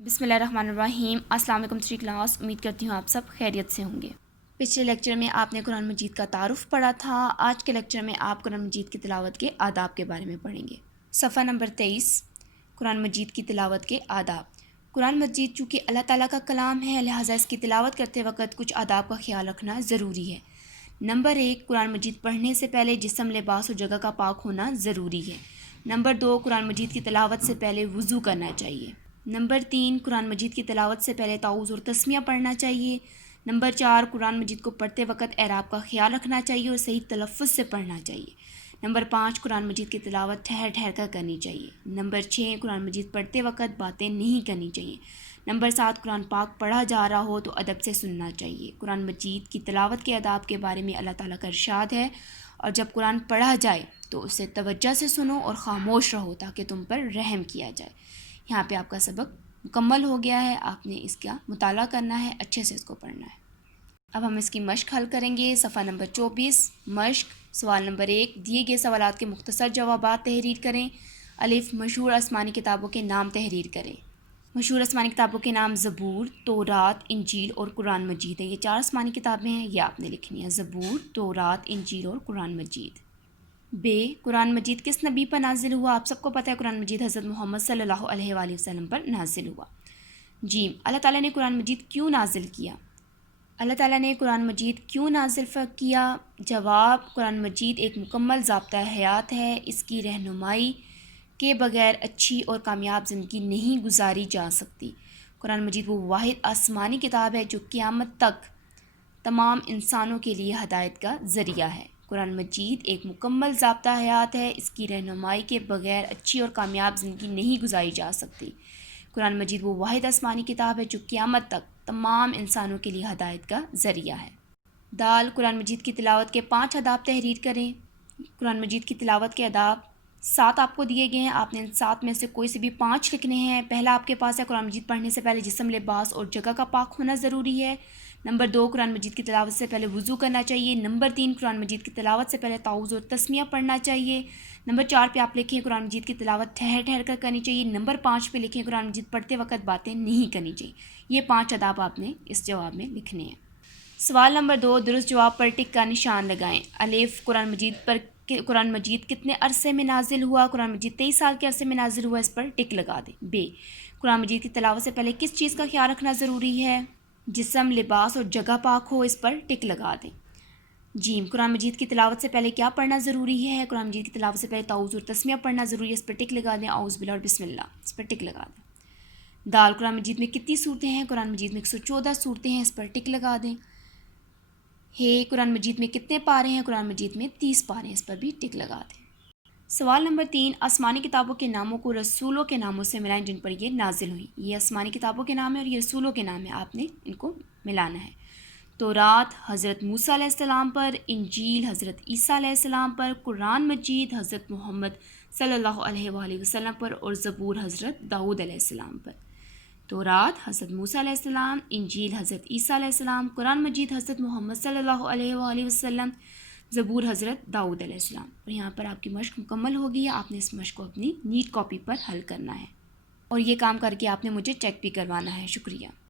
بسم اللہ الرحمن الرحیم۔ السلام علیکم تھری کلاس، امید کرتی ہوں آپ سب خیریت سے ہوں گے۔ پچھلے لیکچر میں آپ نے قرآن مجید کا تعارف پڑھا تھا۔ آج کے لیکچر میں آپ قرآن مجید کی تلاوت کے آداب کے بارے میں پڑھیں گے۔ صفحہ نمبر 23، قرآن مجید کی تلاوت کے آداب۔ قرآن مجید چونکہ اللہ تعالیٰ کا کلام ہے، لہٰذا اس کی تلاوت کرتے وقت کچھ آداب کا خیال رکھنا ضروری ہے۔ نمبر 1، قرآن مجید پڑھنے سے پہلے جسم، لباس اور جگہ کا پاک ہونا ضروری ہے۔ نمبر 2، قرآن مجید کی تلاوت سے پہلے وضو کرنا چاہیے۔ نمبر 3، قرآن مجید کی تلاوت سے پہلے تعوذ اور تسمیہ پڑھنا چاہیے۔ نمبر 4، قرآن مجید کو پڑھتے وقت اعراب کا خیال رکھنا چاہیے اور صحیح تلفظ سے پڑھنا چاہیے۔ نمبر 5، قرآن مجید کی تلاوت ٹھہر ٹھہر کر کرنی چاہیے۔ نمبر 6، قرآن مجید پڑھتے وقت باتیں نہیں کرنی چاہیے۔ نمبر 7، قرآن پاک پڑھا جا رہا ہو تو ادب سے سننا چاہیے۔ قرآن مجید کی تلاوت کے آداب کے بارے میں اللہ تعالیٰ کا ارشاد ہے، اور جب قرآن پڑھا جائے تو اسے توجہ سے سنو اور خاموش رہو تاکہ تم پر رحم کیا جائے۔ یہاں پہ آپ کا سبق مکمل ہو گیا ہے، آپ نے اس کا مطالعہ کرنا ہے، اچھے سے اس کو پڑھنا ہے۔ اب ہم اس کی مشق حل کریں گے۔ صفحہ نمبر 24، مشق۔ سوال نمبر 1، دیے گئے سوالات کے مختصر جوابات تحریر کریں۔ الف، مشہور آسمانی کتابوں کے نام تحریر کریں۔ مشہور آسمانی کتابوں کے نام زبور، تورات، انجیل اور قرآن مجید ہیں۔ یہ 4 آسمانی کتابیں ہیں، یہ آپ نے لکھنی ہیں: زبور، تورات، انجیل اور قرآن مجید۔ ب، قرآن مجید کس نبی پر نازل ہوا؟ آپ سب کو پتہ ہے قرآن مجید حضرت محمد صلی اللہ علیہ وآلہ وسلم پر نازل ہوا۔ ج، اللہ تعالیٰ نے قرآن مجید کیوں نازل کیا؟ اللہ تعالیٰ نے قرآن مجید کیوں نازل کیا؟ جواب، قرآن مجید ایک مکمل ضابطۂ حیات ہے، اس کی رہنمائی کے بغیر اچھی اور کامیاب زندگی نہیں گزاری جا سکتی۔ قرآن مجید وہ واحد آسمانی کتاب ہے جو قیامت تک تمام انسانوں کے لیے ہدایت کا ذریعہ ہے۔ قرآن مجید ایک مکمل ضابطہ حیات ہے، اس کی رہنمائی کے بغیر اچھی اور کامیاب زندگی نہیں گزاری جا سکتی۔ قرآن مجید وہ واحد آسمانی کتاب ہے جو قیامت تک تمام انسانوں کے لیے ہدایت کا ذریعہ ہے۔ دال، قرآن مجید کی تلاوت کے 5 آداب تحریر کریں۔ قرآن مجید کی تلاوت کے آداب 7 آپ کو دیے گئے ہیں، آپ نے ان 7 میں سے کوئی سے بھی 5 لکھنے ہیں۔ پہلا آپ کے پاس ہے، قرآن مجید پڑھنے سے پہلے جسم، لباس اور جگہ کا پاک ہونا ضروری ہے۔ نمبر 2، قرآن مجید کی تلاوت سے پہلے وضو کرنا چاہیے۔ نمبر 3، قرآن مجید کی تلاوت سے پہلے تعوذ اور تسمیہ پڑھنا چاہیے۔ نمبر 4 پہ آپ لکھیں قرآن مجید کی تلاوت ٹھہر ٹھہر کر کرنی چاہیے۔ نمبر 5 پہ لکھیں قرآن مجید پڑھتے وقت باتیں نہیں کرنی چاہیے۔ یہ 5 آداب آپ نے اس جواب میں لکھنے ہیں۔ سوال نمبر 2، درست جواب پر ٹک کا نشان لگائیں۔ الف، قرآن مجید کتنے عرصے میں نازل ہوا؟ قرآن مجید 23 سال کے عرصے میں نازل ہوا، اس پر ٹک لگا دیں۔ ب، قرآن مجید کی تلاوت سے پہلے کس چیز کا خیال رکھنا ضروری ہے؟ جسم، لباس اور جگہ پاک ہو، اس پر ٹک لگا دیں۔ ج، قرآن مجید کی تلاوت سے پہلے کیا پڑھنا ضروری ہے؟ قرآن مجید کی تلاوت سے پہلے تعوذ اور تسمیہ پڑھنا ضروری ہے، اس پر ٹک لگا دیں۔ اعوذ باللہ اور بسم اللہ، اس پر ٹک لگا دیں۔ دال، قرآن مجید میں کتنی صورتیں ہیں؟ قرآن مجید میں 114 صورتیں ہیں، اس پر ٹک لگا دیں۔ ہے، قرآن مجید میں کتنے پارے ہیں؟ قرآن مجید میں 30 پارے ہیں، اس پر بھی ٹک لگا دیں۔ سوال نمبر 3، آسمانی کتابوں کے ناموں کو رسولوں کے ناموں سے ملائیں جن پر یہ نازل ہوئیں۔ یہ آسمانی کتابوں کے نام ہیں اور یہ رسولوں کے نام ہیں، آپ نے ان کو ملانا ہے۔ تورات حضرت موسیٰ علیہ السلام پر، انجیل حضرت عیسیٰ علیہ السلام پر، قرآن مجید حضرت محمد صلی اللہ علیہ وآلہ وسلم پر، اور زبور حضرت داؤد علیہ السلام پر۔ تورات حضرت موسیٰ علیہ السلام، انجیل حضرت عیسیٰ علیہ السلام، قرآن مجید حضرت محمد صلی اللہ علیہ وآلہ وسلم، زبور حضرت داؤد علیہ السلام۔ اور یہاں پر آپ کی مشق مکمل ہو گئی ہے، آپ نے اس مشق کو اپنی نیٹ کاپی پر حل کرنا ہے، اور یہ کام کر کے آپ نے مجھے چیک بھی کروانا ہے۔ شکریہ۔